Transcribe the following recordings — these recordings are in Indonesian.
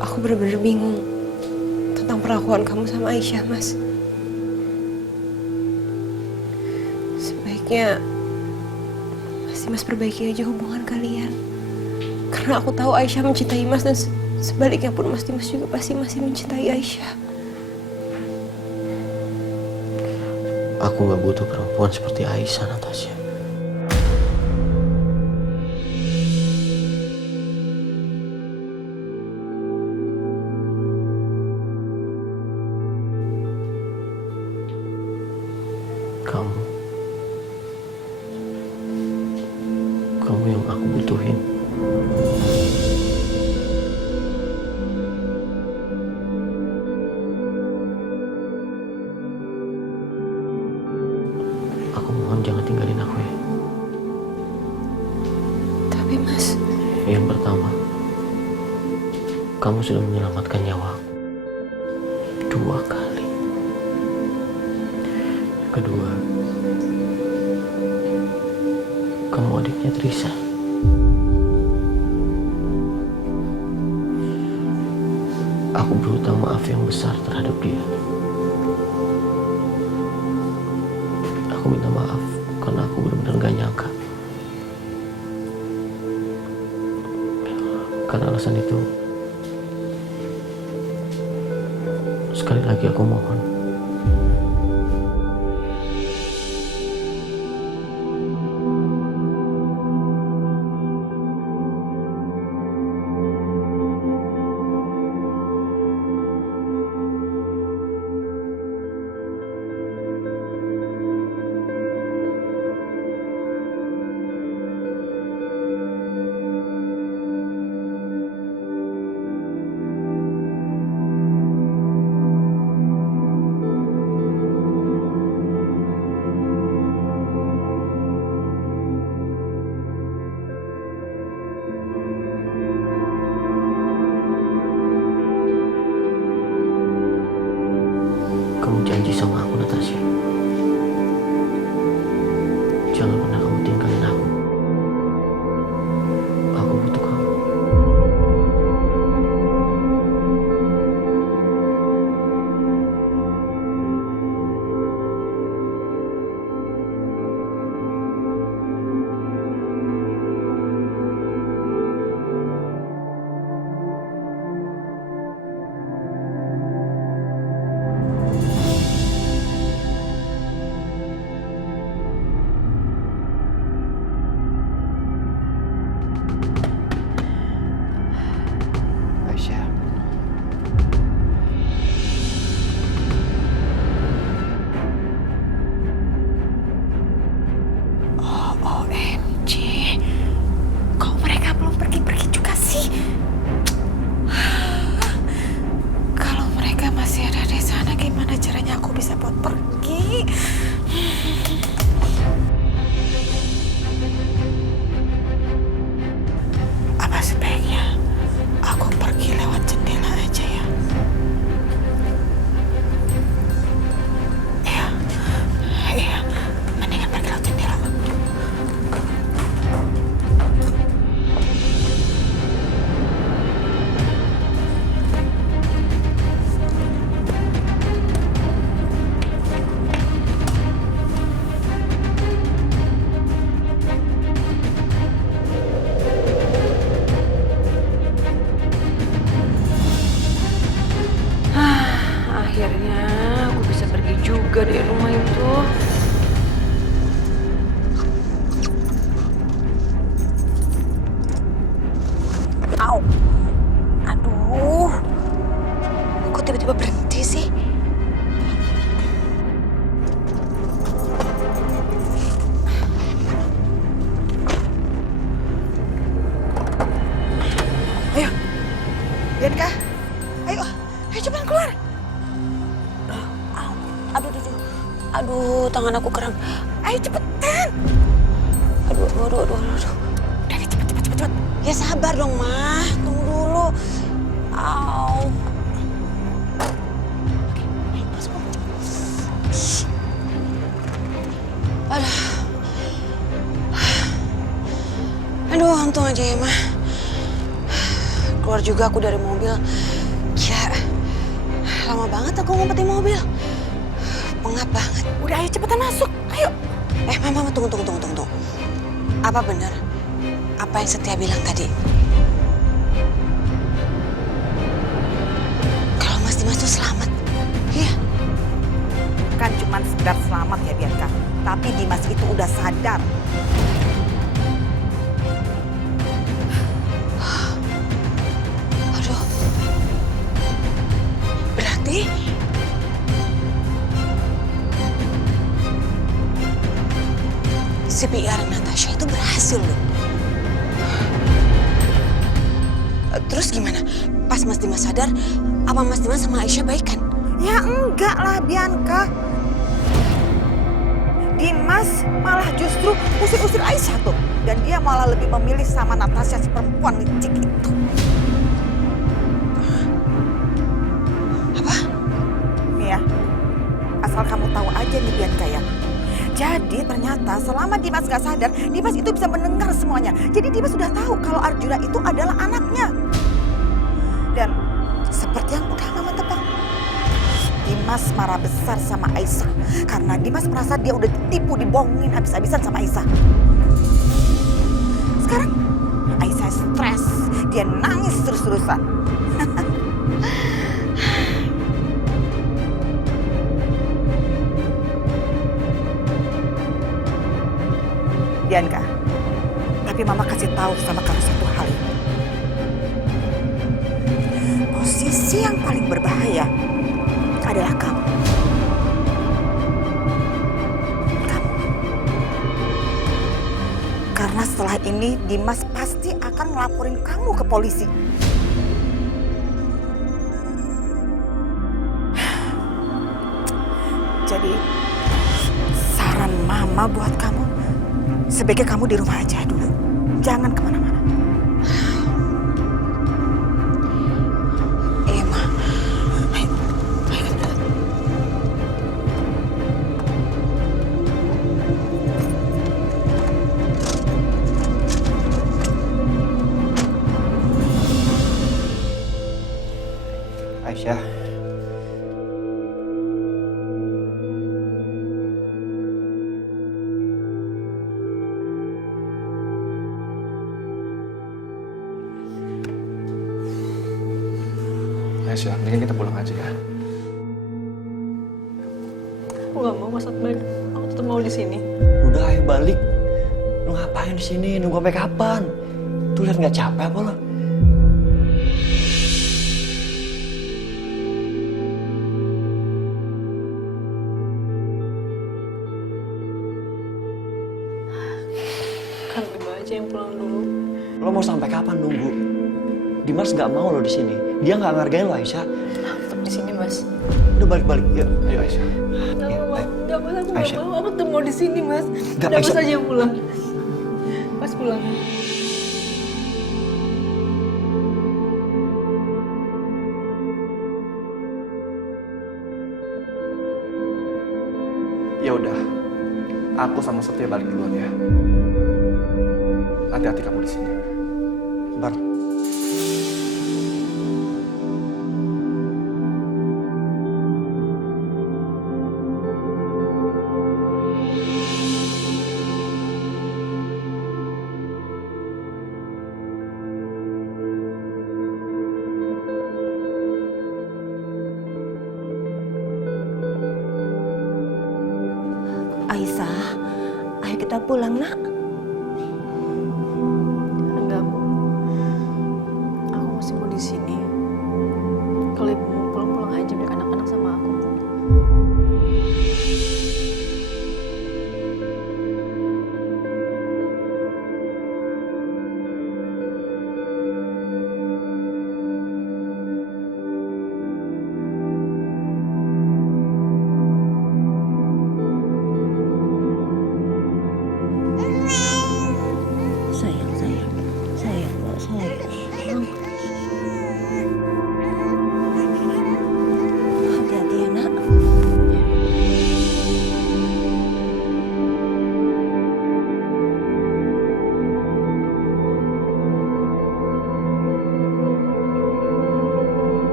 Aku bener-bener bingung tentang perlakuan kamu sama Aisyah, Mas. Sebaiknya Mas perbaiki aja hubungan kalian. Karena aku tahu Aisyah mencintai Mas dan sebaliknya pun Mas Dimas juga pasti masih mencintai Aisyah. Aku gak butuh perempuan seperti Aisyah, Natasha. Kamu yang aku butuhin. Aku mohon jangan tinggalin aku ya. Tapi Mas, yang pertama, kamu sudah menyelamatkan nyawa aku 2 kali. Yang kedua, kamu adiknya Trisa. Aku berhutang maaf yang besar terhadap dia. Aku minta maaf karena aku benar-benar gak nyangka. Karena alasan itu, sekali lagi aku mohon. Kamu janji sama aku, Natasha. Jangan pernah kamu tinggalin aku. Aku butuh kamu. akhirnya aku bisa pergi juga dari rumah itu. Au. Aduh. Kok tiba-tiba berhenti sih? Ayo. Bianca. Ayo. Ayo cepetan keluar. Aduh, tangan aku kram. Ayo cepetan. Aduh. Udah deh, cepet. Ya sabar dong, Mah. Tunggu dulu. Au. Ayo, masuk. Aduh, untung aja ya, Mah. keluar juga aku dari mobil. Ya, lama banget aku ngumpetin mobil. Pengap banget. Udah ayo cepetan masuk, ayo. Mama, tunggu. Apa benar apa yang Setia bilang tadi? Kalau Mas Dimas tuh selamat. Iya. Kan cuman sekedar selamat ya Bianca. Tapi Dimas itu udah sadar. Aduh. Berarti CPR Natasha itu berhasil loh. Terus gimana? Pas Mas Dimas sadar, apa Mas Dimas sama Aisyah baikan? Ya enggak lah Bianca. Dimas malah justru usir-usir Aisyah tuh. Dan dia malah lebih memilih sama Natasha si perempuan licik itu. Apa? Nih ya, asal kamu tahu aja nih Bianca ya. Jadi ternyata selama Dimas gak sadar, Dimas itu bisa mendengar semuanya. Jadi Dimas sudah tahu kalau Arjuna itu adalah anaknya. Dan seperti yang udah Mama tebak, Dimas marah besar sama Aisyah. Karena Dimas merasa dia udah ditipu, dibohongin habis-habisan sama Aisyah. Sekarang Aisyah stres, dia nangis terus-terusan. Bianca, tapi Mama kasih tahu sama kamu satu hal ya. Posisi yang paling berbahaya adalah kamu. Kamu. Karena setelah ini Dimas pasti akan ngelaporin kamu ke polisi. Jadi saran Mama buat kamu, sebaiknya kamu di rumah aja dulu. Jangan kemana-mana. Iya, Ma. Ayo. Aisyah. Aisyah, mendingan kita pulang aja ya. Aku gak mau Mas balik. Aku tetap mau di sini. Udah ayo balik. Lu ngapain di sini? Nunggu sampai kapan? Tuh lihat nggak capek apa lo? Kan Bimo aja yang pulang dulu. Lo mau sampai kapan nunggu? Dimas nggak mau lo di sini. Dia nggak ngargain lo Aisyah. Tetap di sini Mas. Udah balik-balik. Yuk. Ayo Aisyah. Gak mau, aku gak Aisyah. mau. Aku tetap mau di sini Mas. Gak, Udah Mas Aisyah. aja yang pulang. Mas pulang. Ya udah, aku sama Setia balik duluan ya. Hati-hati kamu di sini. Bar. Aisyah, ayo kita pulang nak. Enggak Bu, aku masih mau di sini. Kalau ibu mau pulang, pulang aja biar anak-anak sama aku Bu.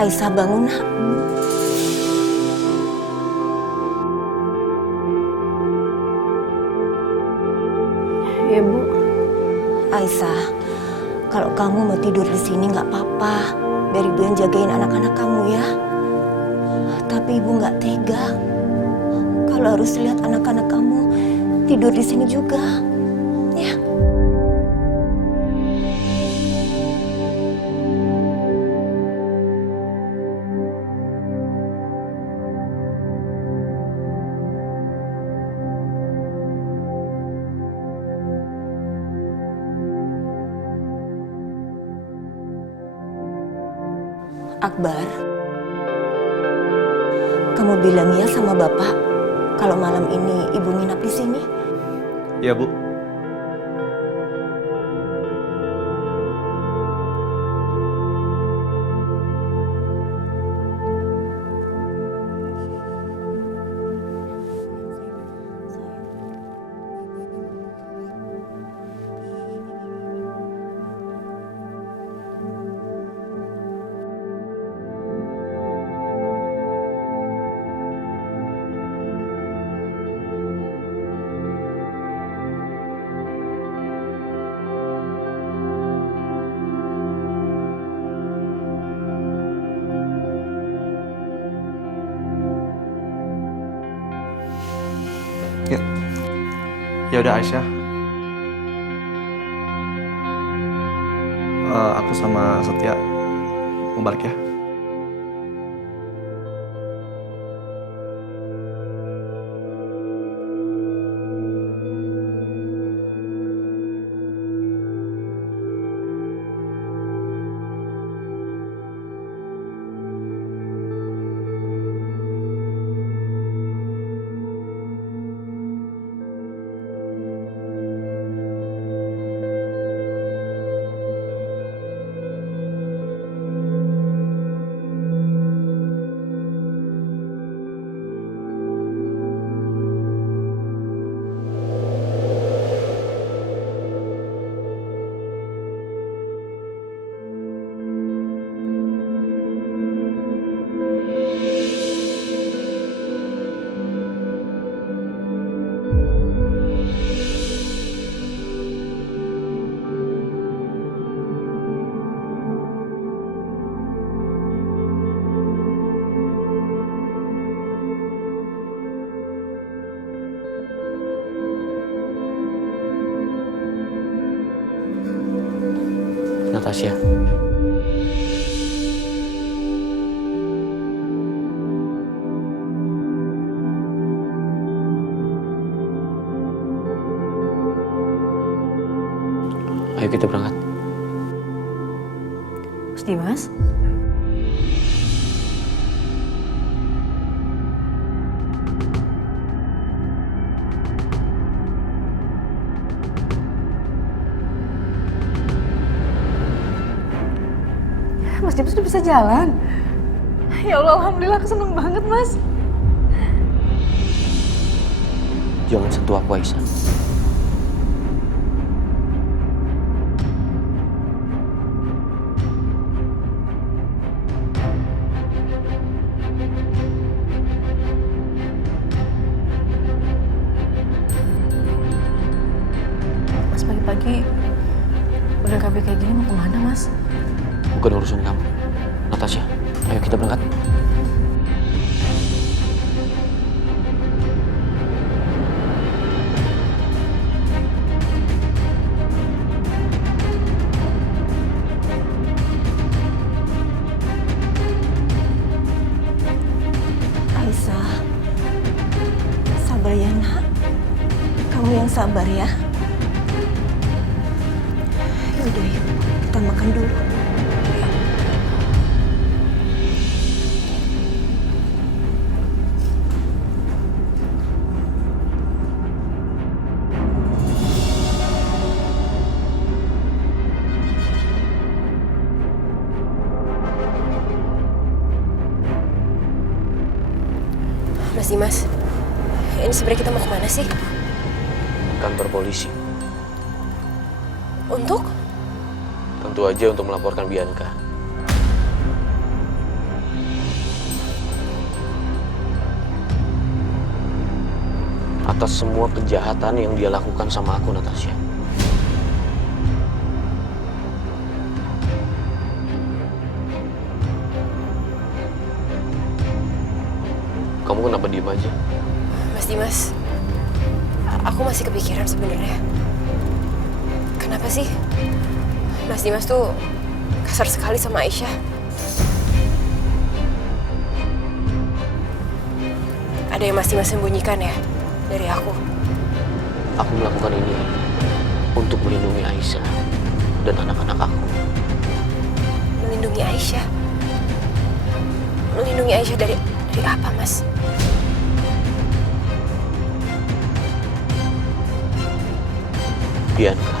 Aisyah bangun nak. Ya, Bu. Aisyah, kalau kamu mau tidur di sini nggak apa-apa. Biar Ibu yang jagain anak-anak kamu ya. Tapi Ibu nggak tega kalau harus lihat anak-anak kamu tidur di sini juga. Ya. Akbar, kamu bilang ya sama Bapak kalau malam ini Ibu nginap di sini. Iya, Bu. Ya udah Aisyah. Aku sama Setia mau balik ya. Natasha. Ayo kita berangkat. Mas Dimas? Mas Dimas udah bisa jalan. Ya Allah, alhamdulillah, aku seneng banget, Mas. Jangan sentuh aku, Aisyah. Mas, pagi-pagi udah kabeh kayak gini mau kemana, Mas? Bukan urusan kamu. Natasha, ayo kita berangkat. Aisyah, sabar ya nak. Kamu yang sabar ya. Yaudah yuk, kita makan dulu. Mas Dimas, ini sebenarnya kita mau kemana sih? Kantor polisi. Untuk? Tentu aja untuk melaporkan Bianca. atas semua kejahatan yang dia lakukan sama aku, Natasha. Kamu kenapa diem aja? Mas Dimas, aku masih kepikiran sebenarnya. Kenapa sih Mas Dimas tuh kasar sekali sama Aisyah? Ada yang Mas Dimas sembunyikan ya dari aku? Aku melakukan ini untuk melindungi Aisyah dan anak-anak aku. Melindungi Aisyah? Melindungi Aisyah dari apa, Mas? Bianca.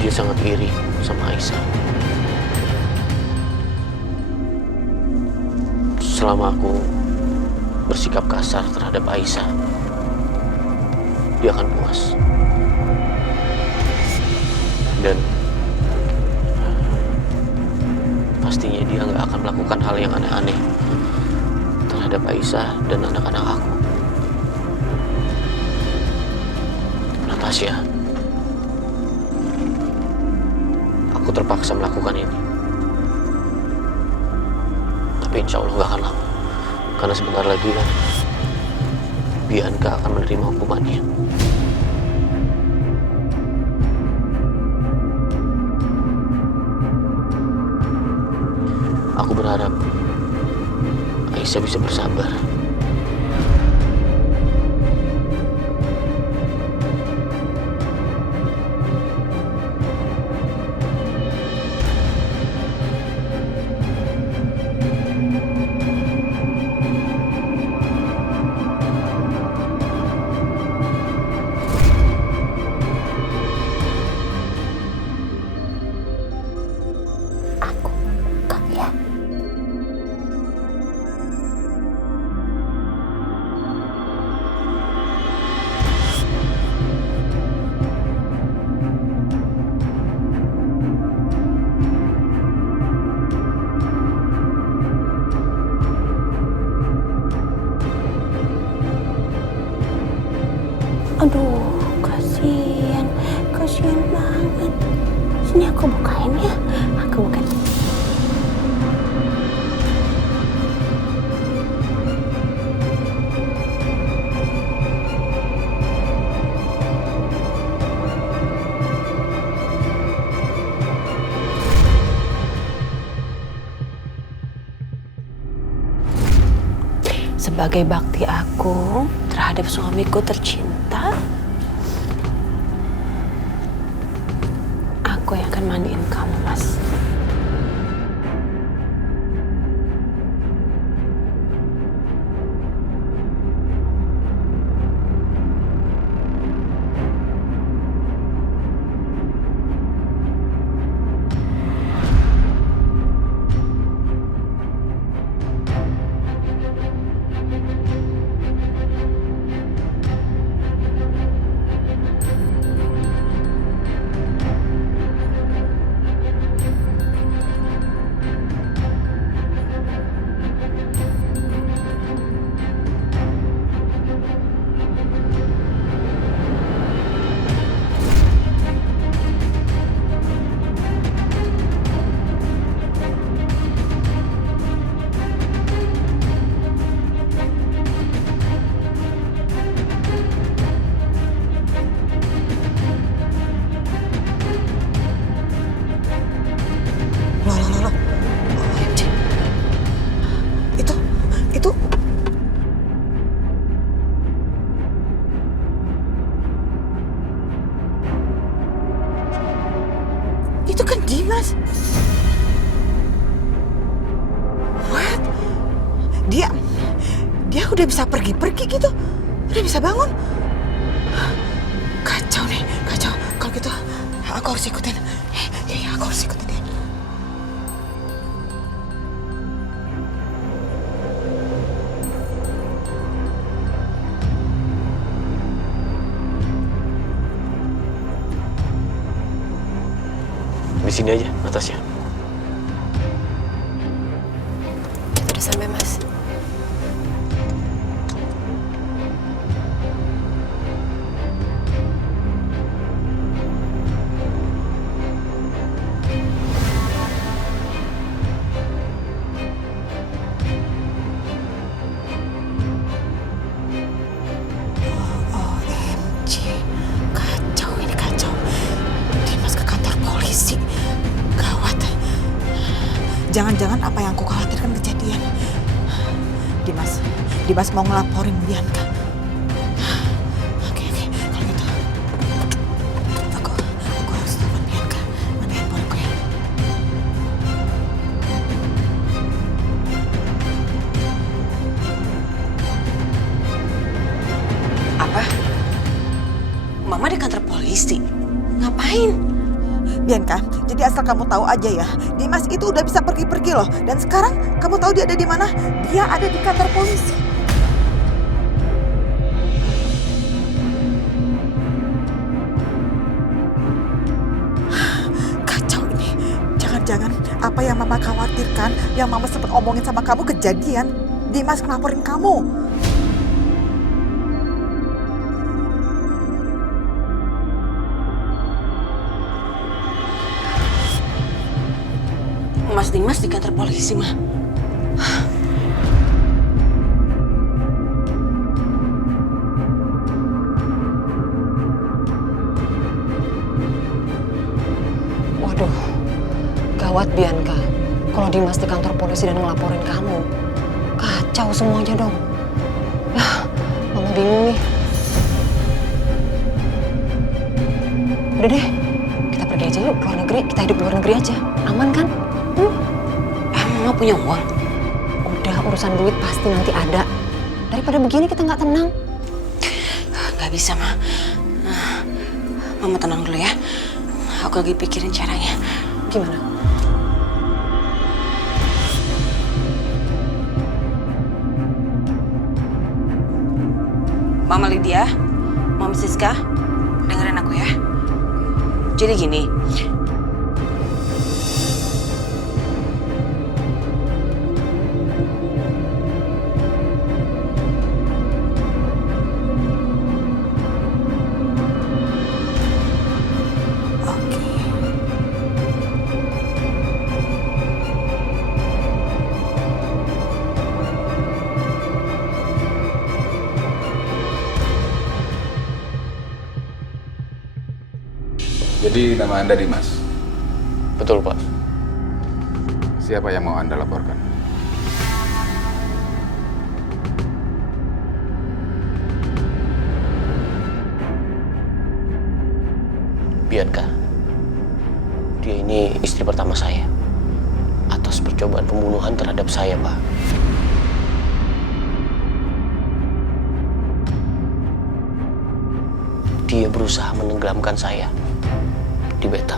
Dia sangat iri sama Aisyah. Selama aku bersikap kasar terhadap Aisyah, dia akan puas. Dan pastinya dia nggak akan melakukan hal yang aneh-aneh terhadap Aisyah dan anak-anak aku. Natasha, aku terpaksa melakukan ini. Tapi insya Allah gak akan lama. Karena sebentar lagi kan Bianca akan menerima hukumannya. Aku berharap Aisyah bisa bersabar. Aduh, kasihan banget. Sini aku bukain ya, aku bukain. Sebagai bakti aku terhadap suamiku tercinta, aku yang akan mandiin kamu, Mas. Itu kan Dimas. What? Dia udah bisa pergi gitu. Udah bisa bangun. Kacau nih, kacau. Kalau gitu aku harus ikutin. Iya, aku harus ikutin dia. Di sini aja, Natasha. sampai, Mas. OMG, kacau ini kacau. Dimas ke kantor polisi. Gawat. Jangan-jangan apa yang aku khawatirkan kejadian. Dimas mau ngelaporin Bianca. Oke, kalau gitu. Aku harus telepon Bianca. Mana handphone aku ya? Apa? Mama di kantor polisi? Ngapain? Bianca, jadi asal kamu tahu aja ya, Dimas itu udah bisa pergi-pergi loh. Dan sekarang kamu tahu dia ada di mana? Dia ada di kantor polisi. Kacau ini. Jangan-jangan apa yang Mama khawatirkan, yang Mama sempat omongin sama kamu kejadian. Dimas ngelaporin kamu. Mas Dimas di kantor polisi, Ma. Waduh, gawat Bianca. Kalau Dimas di kantor polisi dan ngelaporin kamu, kacau semuanya dong. Mama bingung nih. Udah deh, kita pergi aja yuk ke luar negeri. Kita hidup di luar negeri aja. Aman kan? Mama punya uang? Udah, urusan duit pasti nanti ada. Daripada begini kita nggak tenang. Gak bisa, Ma. Mama tenang dulu ya. Aku lagi pikirin caranya. Gimana? Mama Lydia, Mama Siska, dengerin aku ya. Jadi gini, Jadi nama Anda Dimas? Betul, Pak. Siapa yang mau Anda laporkan? Bianca. Dia ini istri pertama saya. Atas percobaan pembunuhan terhadap saya, Pak. Dia berusaha menenggelamkan saya di Batam.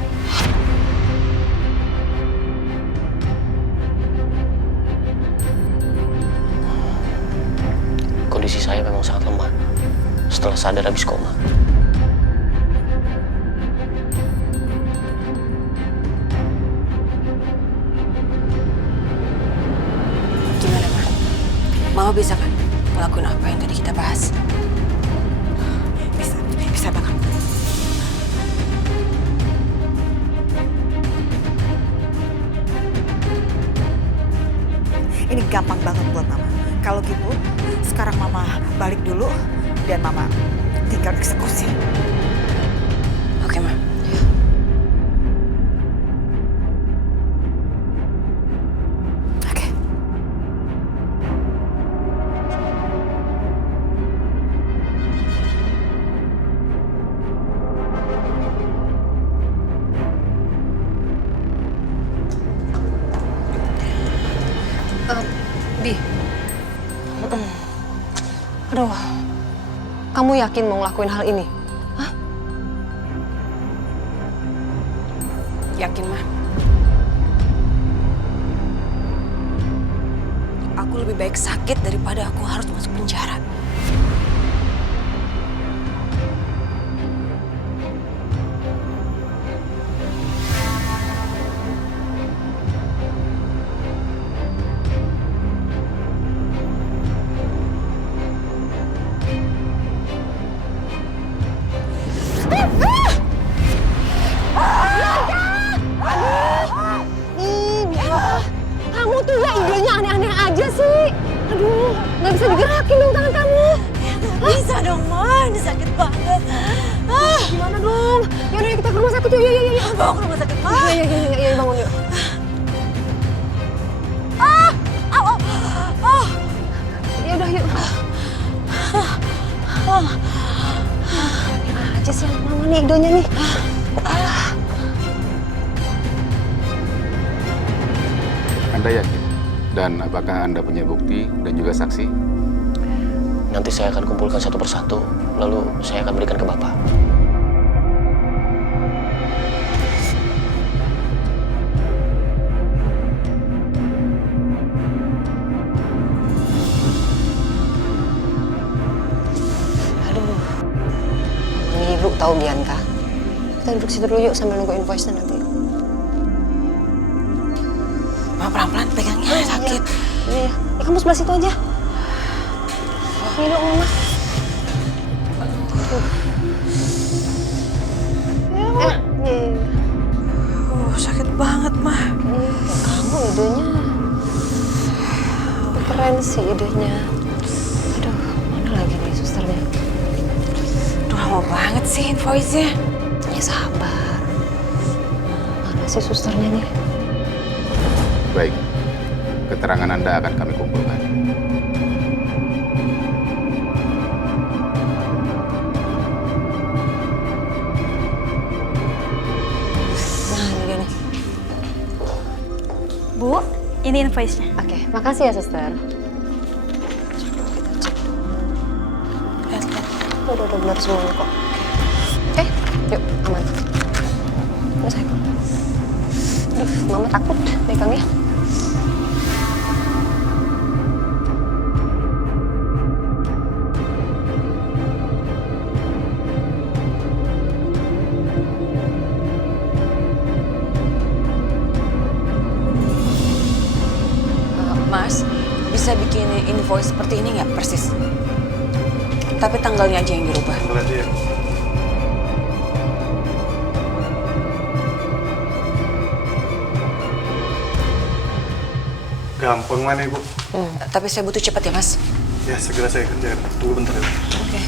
Kondisi saya memang sangat lemah setelah sadar habis koma. gimana, Ma? Mama bisa kan ngelakuin apa yang tadi kita bahas? Bisa banget. Ini gampang banget buat Mama. Kalau gitu, sekarang Mama balik dulu dan Mama tinggal eksekusi. Oke, Ma. Oke. Bi. Aduh, kamu yakin mau ngelakuin hal ini? Hah? Yakin, Ma? Aku lebih baik sakit daripada aku harus masuk penjara. nggak sih? Aduh, nggak bisa digerakin dong tangan kamu. Bisa dong, Ma. Ini sakit banget. Gimana dong? Yaudah kita ke rumah sakit yuk, yuk. Bawa ke rumah sakit, Ma. Iya, bangun yuk. Yaudah yuk. Aja sih anak mama nih idenya nih. Anda yakin? Dan apakah Anda punya bukti dan juga saksi? Nanti saya akan kumpulkan satu persatu, lalu saya akan berikan ke Bapak. Ngilu tahu Bianca. Kita duduk situ dulu yuk sambil nunggu invoice-nya nanti. Ma, pelan-pelan pegangnya, sakit. Iya. Ya, kamu sebelah situ aja. Ngilu mama. Sakit banget, Ma. Kamu idenya. Keren sih idenya. Aduh, mana lagi nih susternya? Duh, lama banget sih invoice-nya. Ya sabar. Mana sih susternya nih? Baik, keterangan Anda akan kami kumpulkan. Nah, ini dia nih. Bu, ini invoice-nya. Oke, makasih ya suster. Udah benar semuanya kok. Oke, yuk aman. Terus saya. Aduh, mama takut pegangnya. Mas, bisa bikin invoice seperti ini nggak persis? Tapi tanggalnya aja yang dirubah. Gampang mana Ibu? Tapi saya butuh cepat ya, Mas. Ya segera saya kerjakan. Tunggu bentar ya. Oke.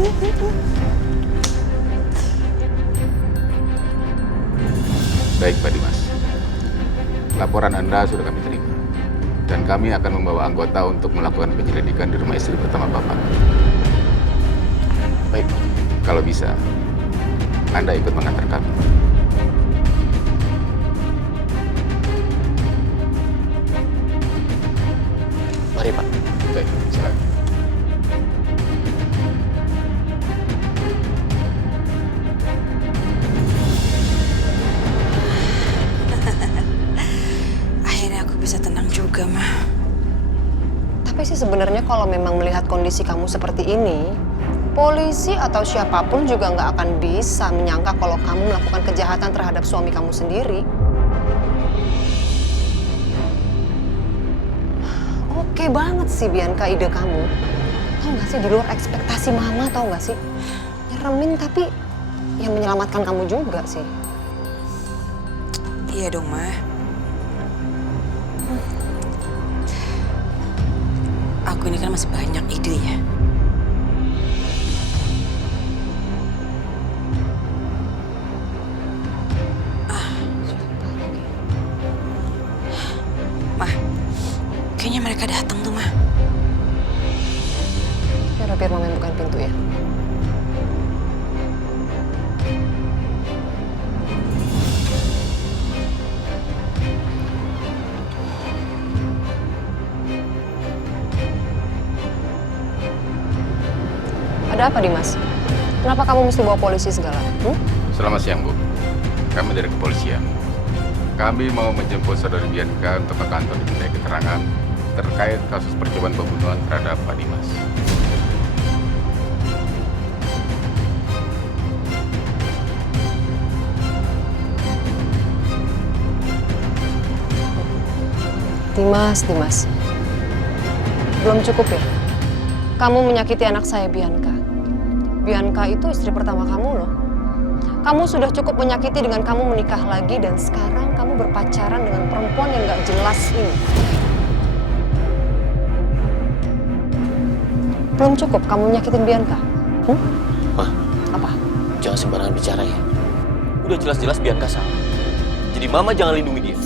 Ini Bu. Baik, Pak Dimas. Laporan Anda sudah kami terima. Dan kami akan membawa anggota untuk melakukan penyelidikan di rumah istri pertama Bapak. Baik, Pak. Kalau bisa, Anda ikut mengantar kami. Mari, Pak. Baik, silakan. Akhirnya aku bisa tenang juga, Ma. Tapi sih sebenarnya kalau memang melihat kondisi kamu seperti ini, polisi atau siapapun juga nggak akan bisa menyangka kalau kamu melakukan kejahatan terhadap suami kamu sendiri. Oke banget sih Bianca ide kamu. Tahu nggak sih di luar ekspektasi mama, tahu nggak sih? Nyeremin tapi yang menyelamatkan kamu juga sih. Iya dong, Ma. Aku ini kan masih banyak idenya. Ma, kayaknya mereka datang tuh, Ma. Ya biar mama yang bukain pintu ya. Ada apa, Dimas? Kenapa kamu mesti bawa polisi segala? Selamat siang, Bu. Kami dari kepolisian. Kami mau menjemput saudari Bianca untuk ke kantor dimintai keterangan terkait kasus percobaan pembunuhan terhadap Pak Dimas. Dimas. Belum cukup ya? Kamu menyakiti anak saya, Bianca. Bianca itu istri pertama kamu loh. Kamu sudah cukup menyakiti dengan kamu menikah lagi dan sekarang kamu berpacaran dengan perempuan yang gak jelas ini. Belum cukup kamu nyakitin Bianca? Mah, Apa? jangan sembarangan bicara ya. Udah jelas-jelas Bianca salah. Jadi mama jangan lindungi dia.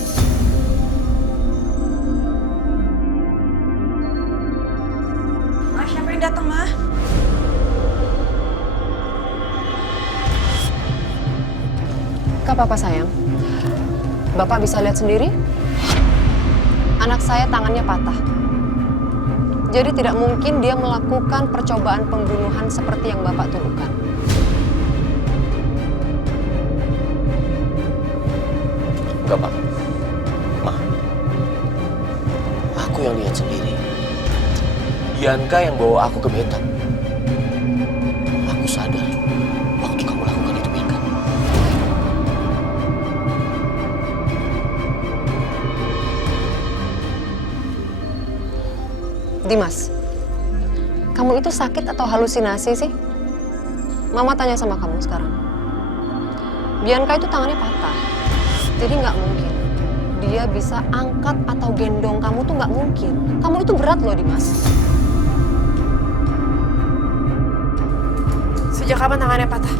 Ma, siapa yang datang, Ma? Gak apa-apa sayang. Bapak bisa lihat sendiri. Anak saya tangannya patah. Jadi tidak mungkin dia melakukan percobaan pembunuhan seperti yang Bapak tuduhkan. Enggak, Pak. Mah, aku yang lihat sendiri. Bianca yang bawa aku ke Beta. Aku sadar waktu kamu lakukan itu, Bianca. Dimas, kamu itu sakit atau halusinasi sih? Mama tanya sama kamu sekarang. Bianca itu tangannya patah. Jadi nggak mungkin dia bisa angkat atau gendong kamu tuh nggak mungkin. Kamu itu berat loh, Dimas. Sejak kapan tangannya patah?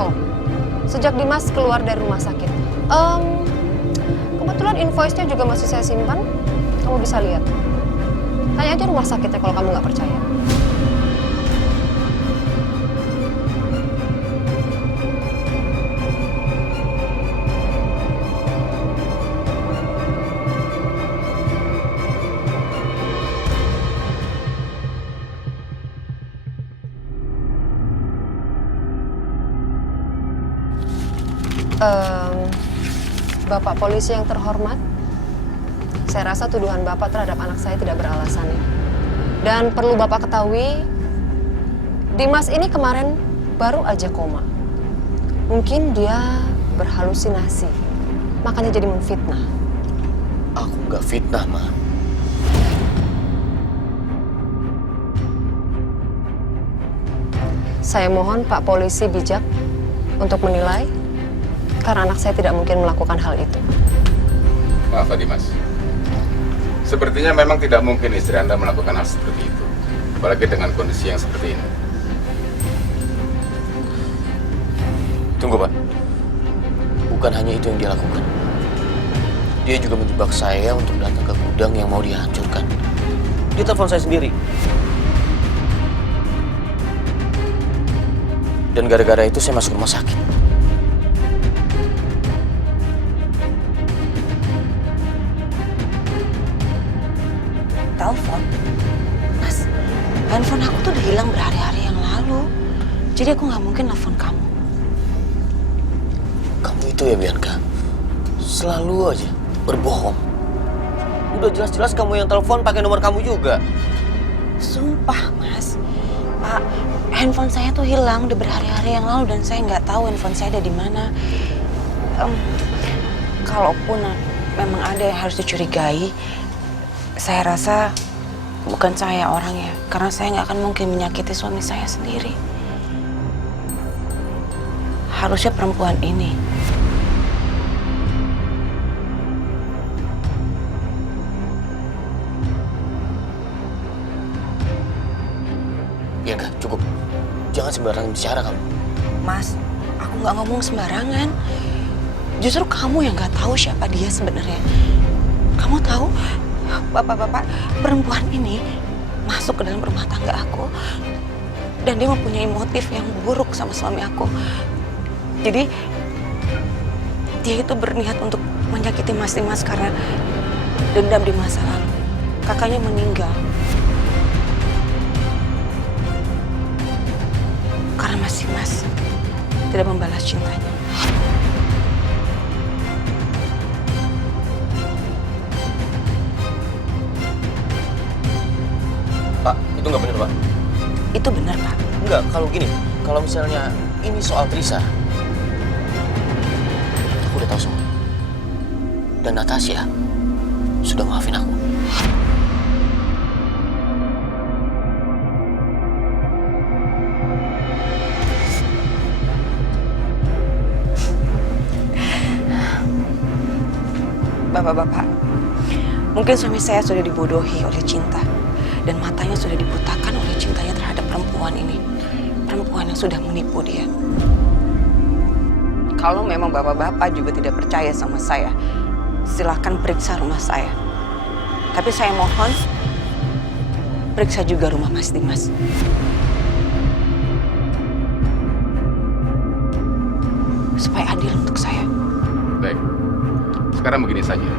Oh, sejak Dimas keluar dari rumah sakit. Kebetulan invoice-nya juga masih saya simpan. Kamu bisa lihat. Tanya aja rumah sakitnya kalau kamu nggak percaya. Bapak polisi yang terhormat, saya rasa tuduhan Bapak terhadap anak saya tidak beralasan ya. Dan perlu Bapak ketahui, Dimas ini kemarin baru aja koma. Mungkin dia berhalusinasi, makanya jadi memfitnah. Aku nggak fitnah, Ma. Saya mohon Pak polisi bijak untuk menilai, karena anak saya tidak mungkin melakukan hal itu. Maaf, Pak Dimas. Sepertinya memang tidak mungkin istri Anda melakukan hal seperti itu. Apalagi dengan kondisi yang seperti ini. Tunggu, Pak. Bukan hanya itu yang dia lakukan. Dia juga menjebak saya untuk datang ke gudang yang mau dihancurkan. Dia telepon saya sendiri. Dan gara-gara itu saya masuk rumah sakit. Telepon? Mas, handphone aku tuh udah hilang berhari-hari yang lalu. Jadi aku nggak mungkin telepon kamu. Kamu itu ya, Bianca. Selalu aja berbohong. Udah jelas-jelas kamu yang telepon pakai nomor kamu juga. Sumpah, Mas. Pak, handphone saya tuh hilang udah berhari-hari yang lalu dan saya nggak tahu handphone saya ada di mana. Kalaupun memang ada yang harus dicurigai, saya rasa bukan saya orangnya, karena saya nggak akan mungkin menyakiti suami saya sendiri. Harusnya perempuan ini. Bianca, cukup. Jangan sembarangan bicara kamu. Mas, aku nggak ngomong sembarangan. Justru kamu yang nggak tahu siapa dia sebenarnya. Kamu tahu, bapak-bapak, perempuan ini masuk ke dalam rumah tangga aku dan dia mempunyai motif yang buruk sama suami aku. Jadi dia itu berniat untuk menyakiti Mas Dimas karena dendam di masa lalu. Kakaknya meninggal karena Mas Dimas tidak membalas cintanya. itu benar, Pak? Enggak, kalau gini, kalau misalnya ini soal Trisa, aku udah tahu semua. Dan Natasha sudah maafin aku. Bapak-bapak, mungkin suami saya sudah dibodohi oleh cinta. Dan matanya sudah dibutakan oleh cintanya terhadap perempuan ini. Perempuan yang sudah menipu dia. Kalau memang bapak-bapak juga tidak percaya sama saya, silahkan periksa rumah saya. Tapi saya mohon, periksa juga rumah Mas Dimas. Supaya adil untuk saya. Baik. Sekarang begini saja.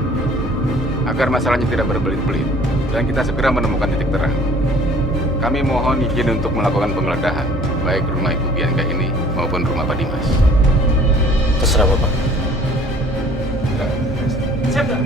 Agar masalahnya tidak berbelit-belit dan kita segera menemukan titik terang. Kami mohon izin untuk melakukan penggeledahan, baik rumah Ibu Bianca ini maupun rumah Pak Dimas. Terserah Bapak. Siap, Kak.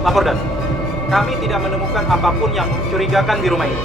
Lapor dan kami tidak menemukan apapun yang mencurigakan di rumah ini.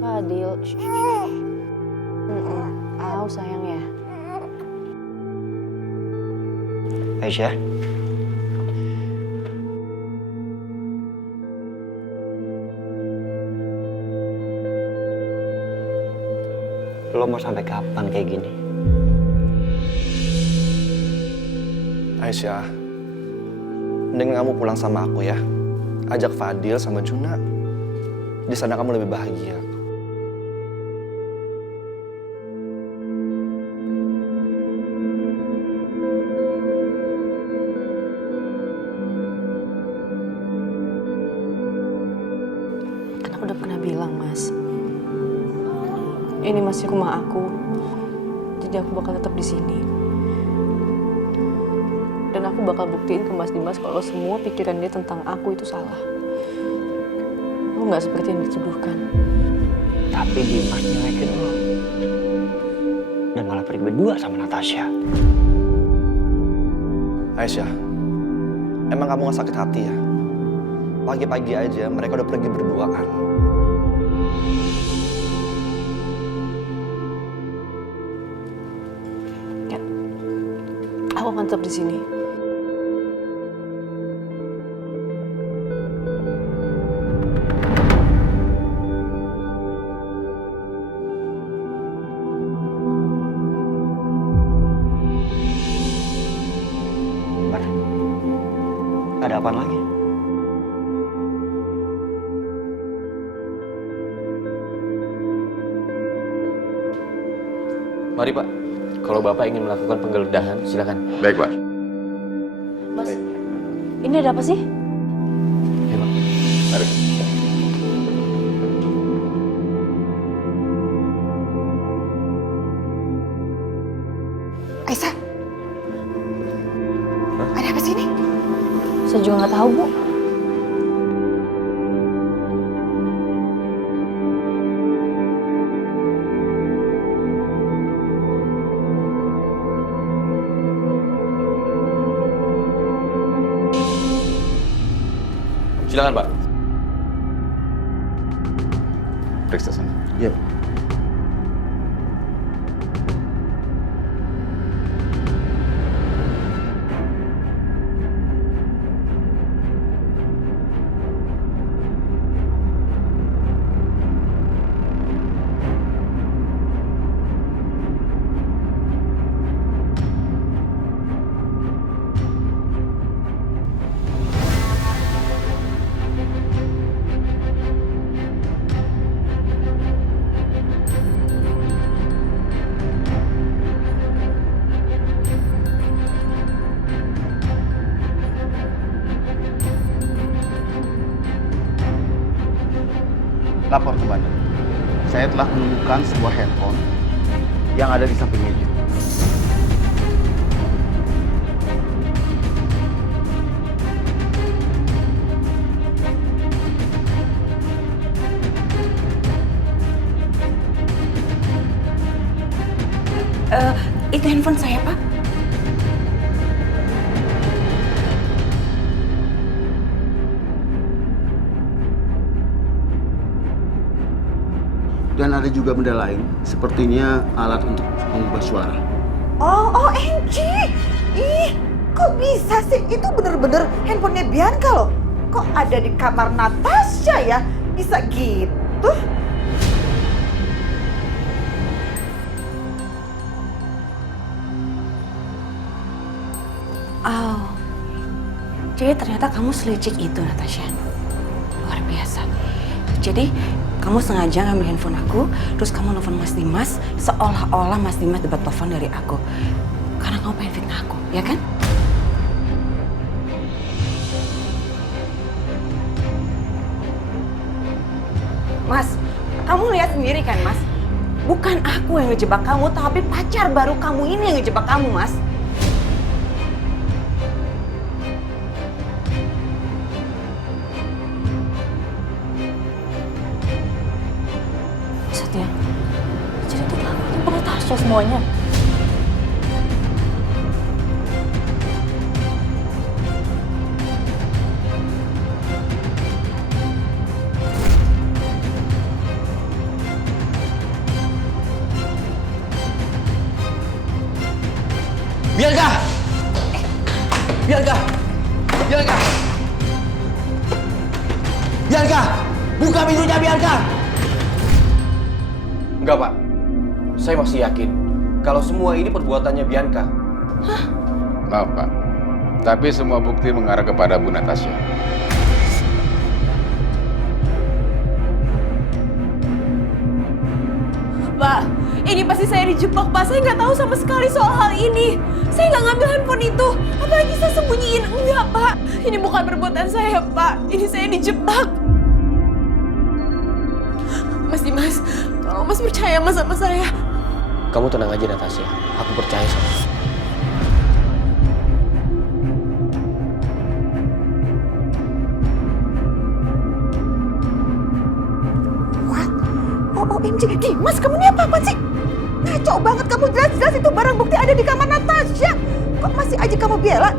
Fadil. Au sayang ya. Aisyah. Lo mau sampai kapan kayak gini? Aisyah, mending kamu pulang sama aku ya. Ajak Fadil sama Juna. Di sana kamu lebih bahagia. Ini masih rumah aku. Jadi aku bakal tetap di sini. Dan aku bakal buktiin ke Mas Dimas kalau semua pikiran dia tentang aku itu salah. Aku nggak seperti yang dituduhkan. Tapi Dimas nyelekin lo. Dan malah pergi berdua sama Natasha. Aisyah, emang kamu gak sakit hati ya? Pagi-pagi aja mereka udah pergi berduaan. Ya, aku akan tetap di sini. Ada apaan lagi? Mari Pak, kalau Bapak ingin melakukan penggeledahan, silakan. Baik, Pak. Mas, ini ada apa sih? Ya, Pak. Mari. Aisyah, ada apa sih ini? Saya juga nggak tahu, Bu. Silakan Pak. Periksa sana. Iya. Lapor komandan. Saya telah menemukan sebuah handphone yang ada di samping meja. Itu handphone saya, Pak. Dan ada juga benda lain, sepertinya alat untuk mengubah suara. Oh, OMG! Ih, kok bisa sih? Itu bener-bener handphonenya Bianca loh. Kok ada di kamar Natasha ya? Bisa gitu? Oh, jadi ternyata kamu selicik itu, Natasha. Luar biasa. Jadi kamu sengaja ngambil handphone aku, terus kamu nelfon Mas Dimas, seolah-olah Mas Dimas dapat telepon dari aku. Karena kamu pengen fitnah aku, ya kan? Mas, kamu lihat sendiri kan, Mas? Bukan aku yang ngejebak kamu, tapi pacar baru kamu ini yang ngejebak kamu, Mas. Satya, jadi itu kamu yang pernah Tasya semuanya. Bianca! Bianca! Bianca! Bianca! Buka pintunya, Bianca! Enggak, Pak. Saya masih yakin kalau semua ini perbuatannya Bianca. Hah? Maaf, Pak. Tapi semua bukti mengarah kepada Bu Natasha. Pak, ini pasti saya dijebak, Pak. Saya nggak tahu sama sekali soal hal ini. Saya nggak ngambil handphone itu. Apalagi saya sembunyiin. Enggak, Pak. Ini bukan perbuatan saya, Pak. Ini saya dijebak. Mas Dimas, tolong Mas percaya Mas sama saya? Kamu tenang aja Natasha, aku percaya sama kamu. What? OMG, Dimas kamu ini apa-apaan sih? Ngaco banget kamu, jelas-jelas itu barang bukti ada di kamar Natasha. Kok masih aja kamu bela?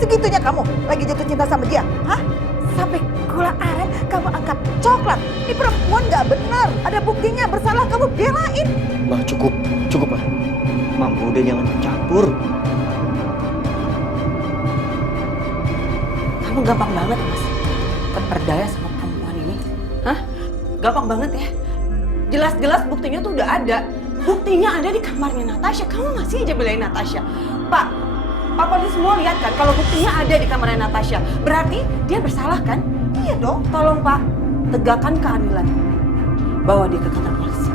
Segitunya kamu lagi jatuh cinta sama dia, hah? Sampai gula aren kamu angkat coklat. Ini perempuan gak benar, ada buktinya, bersalah kamu belain. Ma, cukup Ma. Mam, udah jangan campur. Kamu gampang banget, Mas, terperdaya sama perempuan ini. Hah? Gampang banget ya? Jelas-jelas buktinya tuh udah ada. Buktinya ada di kamarnya Natasha. Kamu masih aja belain Natasha. Pak polisi semua lihat kan kalau buktinya ada di kamarnya Natasha. Berarti dia bersalah kan? Iya dong. Tolong Pak, tegakkan keadilan. Bawa dia ke kantor polisi.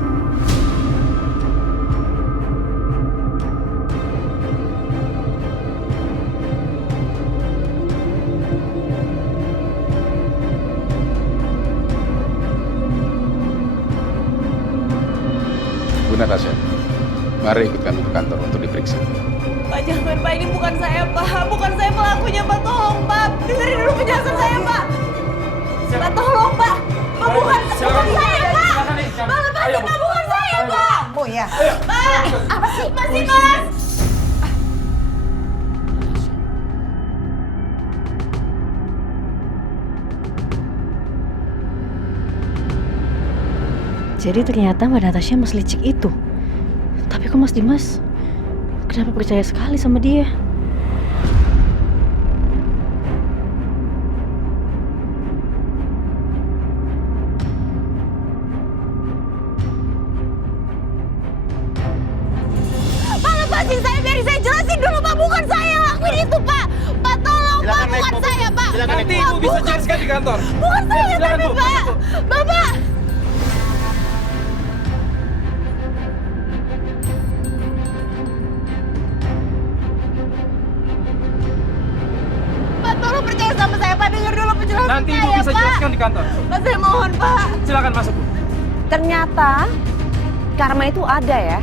Bu Natasha, mari ikut kami ke kantor untuk diperiksa. Pak jangan Pak, ini bukan saya Pak. Bukan saya pelakunya Pak, tolong Pak. Dengerin dulu penjelasan saya Pak. Pak tolong Pak. Pak bukan saya Pak. Pak lepasin Pak, bukan saya Pak. Oh ya. Pak, apa sih Mas? Jadi ternyata Mbak Natasha Mas licik itu. Tapi kok Mas Dimas kenapa percaya sekali sama dia? Pak lepasin saya, biar saya jelasin dulu Pak. Bukan saya yang lakuin itu Pak. Pak tolong Pak, bukan saya Pak. Nanti Ibu bisa jelaskan di kantor. Bukan saya tapi Pak. Bapak. Pak tolong percaya sama saya Pak. Dengar dulu penjelasan Nanti saya Ibu bisa Pak. jelaskan di kantor. Pak saya mohon Pak. Silakan masuk Bu. Ternyata karma itu ada ya,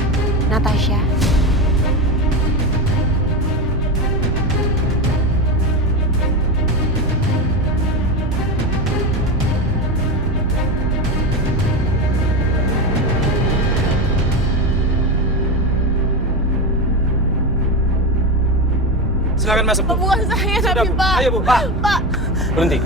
Natasha. Silakan masuk Bu. Pak bukan saya tapi Bu. Pak. Ayo Bu. Pak. Pak. Berhenti.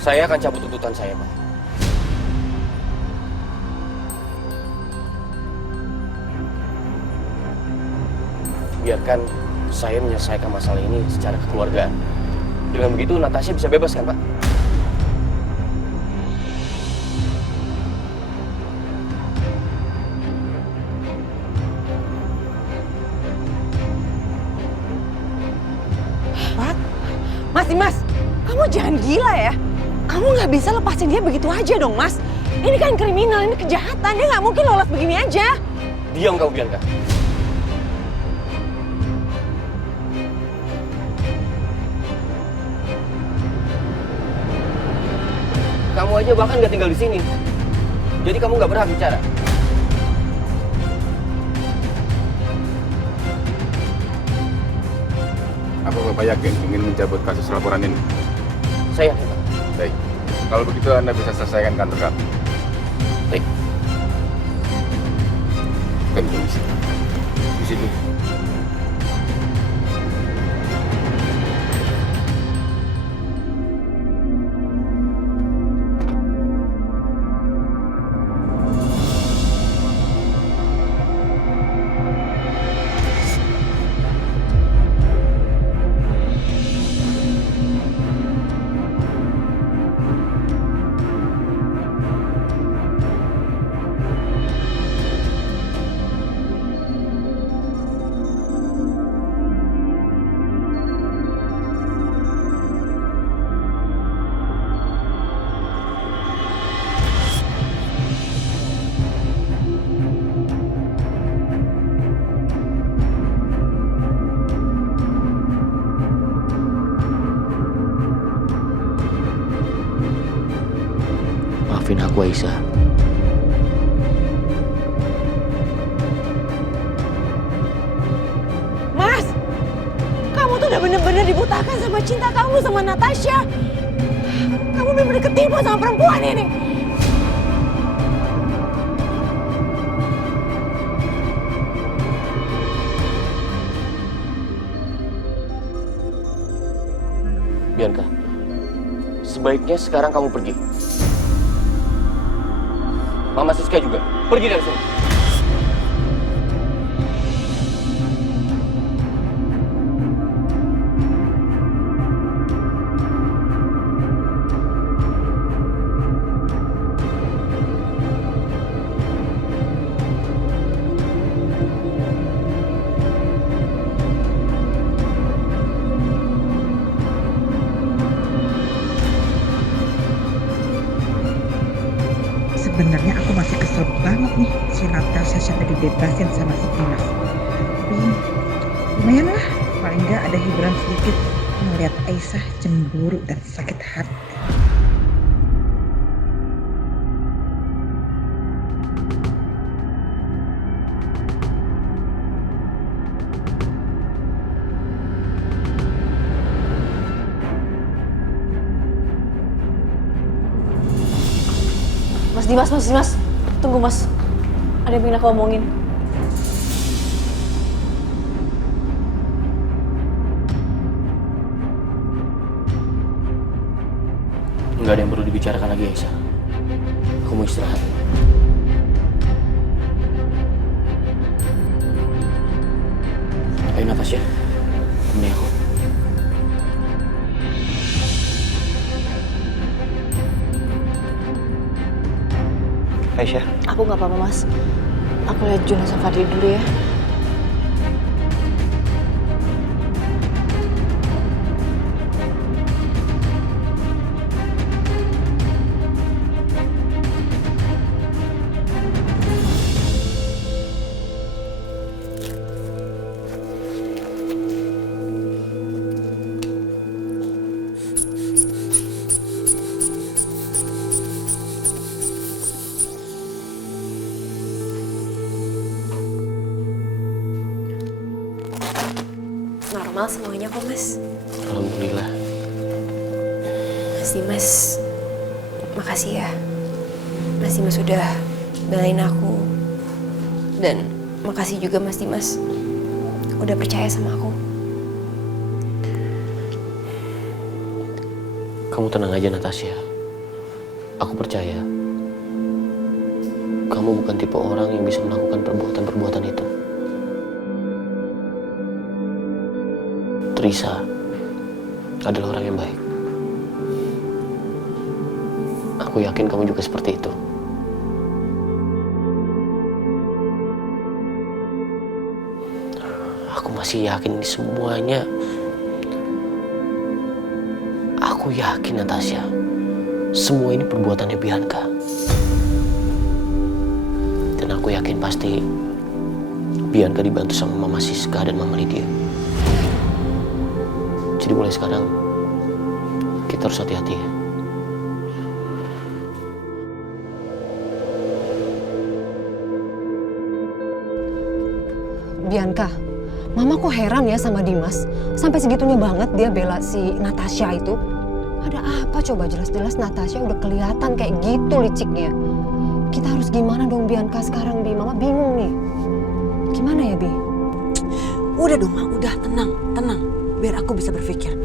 Saya akan cabut tuntutan saya, Pak. Biarkan saya menyelesaikan masalah ini secara kekeluargaan. Dengan begitu Natasha bisa bebas kan, Pak? Mas Dimas, kamu jangan gila ya. Kamu nggak bisa lepasin dia begitu aja dong, Mas. Ini kan kriminal, ini kejahatan. Dia nggak mungkin lolos begini aja. Diam kamu, Bianca. Kamu aja bahkan nggak tinggal di sini. Jadi kamu nggak berhak bicara. Apa Bapak yakin ingin mencabut kasus laporan ini? Saya yakin, Pak. Baik. Kalau begitu Anda bisa selesaikan kantor kami. Baik. Kami permisi. Di sini. aku, Aisyah. Mas, kamu tuh udah bener-bener dibutakan sama cinta kamu sama Natasha. Kamu bener-bener ketipu sama perempuan ini. Bianca, sebaiknya sekarang kamu pergi. Mama Siska juga, pergi dari sini. Sebenarnya aku masih kesel banget nih si Natasha sampai dibebasin sama si Dimas. Tapi lumayan lah, paling nggak ada hiburan sedikit melihat Aisyah cemburu dan sakit hati. Mas Dimas, tunggu Mas. Ada yang pengen aku omongin. Nggak ada yang perlu dibicarakan lagi, Aisyah. Aku mau istirahat. Ayo Natasha, temenin aku. Aisyah, Aku nggak apa-apa Mas. Aku lihat Juna sama Fadil dulu ya. Normal semuanya kok, Mas. Alhamdulillah. Mas Dimas, makasih ya. Mas Dimas udah belain aku. Dan makasih juga Mas Dimas udah percaya sama aku. Kamu tenang aja, Natasha. Aku percaya. Kamu bukan tipe orang yang bisa melakukan perbuatan-perbuatan itu. Teresa adalah orang yang baik. Aku yakin kamu juga seperti itu. Aku masih yakin ini semuanya. Aku yakin, Natasha, semua ini perbuatannya Bianca. Dan aku yakin pasti Bianca dibantu sama Mama Siska dan Mama Lydia. Jadi mulai sekarang kita harus hati-hati ya. Bianca, Mama kok heran ya sama Dimas. Sampai segitunya banget dia bela si Natasha itu. Ada apa coba, jelas-jelas Natasha udah kelihatan kayak gitu liciknya. Kita harus gimana dong Bianca sekarang, Bi? Mama bingung nih. Gimana ya, Bi? Udah dong, Ma. Udah, tenang. Biar aku bisa berpikir.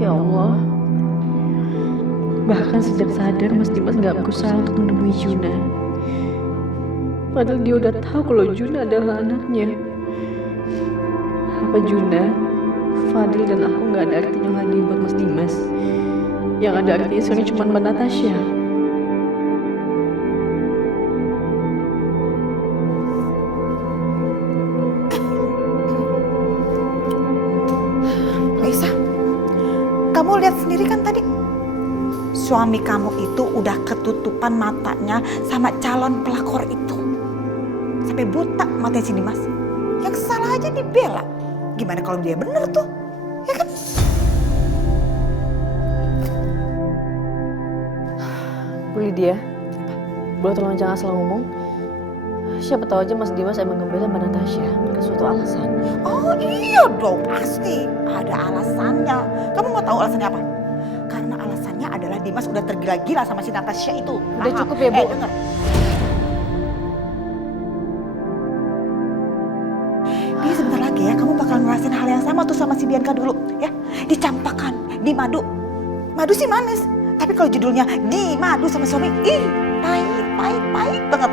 Ya Allah. Bahkan sejak sadar Mas Dimas gak berusaha untuk menemui Juna. Padahal dia udah tahu kalau Juna adalah anaknya. Apa Juna, Fadil dan aku gak ada artinya lagi buat Mas Dimas? Yang ada artinya sebenarnya cuma Mbak Natasha. Aisyah, kamu lihat sendiri kan tadi? Suami kamu itu udah ketutupan matanya sama calon pelakor itu. sampai buta matanya si Dimas. Yang salah aja dibela. Gimana kalau dia bener tuh? Ya kan? Bu Lydia, boleh tolong jangan asal ngomong? Siapa tahu aja Mas Dimas emang ngebela Mbak Natasha. Ada suatu alasan. Oh iya dong, pasti ada alasannya. Kamu mau tahu alasannya apa? Karena alasannya adalah Dimas udah tergila-gila sama si Natasha itu. Udah cukup ya, Bu. Denger. Dia sebentar lagi ya, kamu bakal ngerasain hal yang sama tuh sama si Bianca dulu. Ya, dicampakkan, di madu. Madu sih manis. Tapi kalau judulnya di madu sama suami, ih, pahit banget.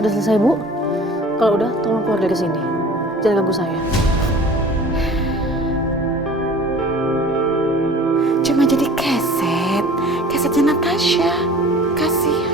Udah selesai, Bu? Kalau udah, tolong keluar dari sini. Jangan ganggu saya. Cuma jadi kesetnya Natasha. Kasihan.